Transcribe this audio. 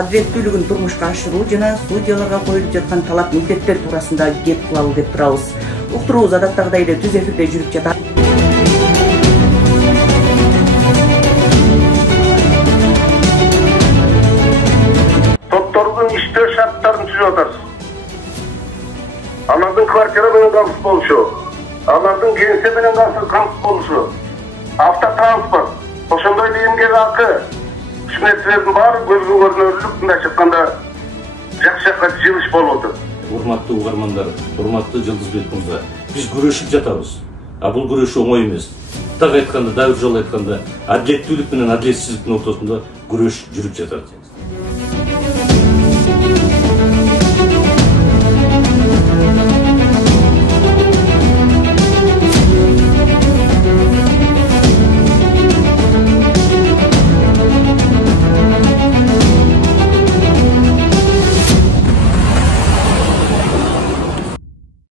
адилеттүүлүгүн турмушка ашыруу жана судьяларга коюлуп жаткан талап милдеттер туурасында кеп кылалы деп турабыз. Уктуруубуз адаттагыдай эле түз эфирде жүрүп жатат. Соттордун иштөө шарттарын түзүп атабыз. Алардын квартира менен камсыз болушу, алардын кеңсе менен камсыз болушу, автотранспорт, ошондой эле эмгек акы, ушул нерселердин баары көзгө көрүнөрлүк, мындай чыкканда жакшы жакка жылыш болуп атат. Урматтуу угармандар, урматтуу Жылдызбек мырза, биз күрөшүп жатабыз. А бул күрөшүү оңой эмес. Так айтканда, дагы бир жолу айтканда, адилеттүүлүк менен адилетсиздиктин ортосунда күрөш жүрүп жатат.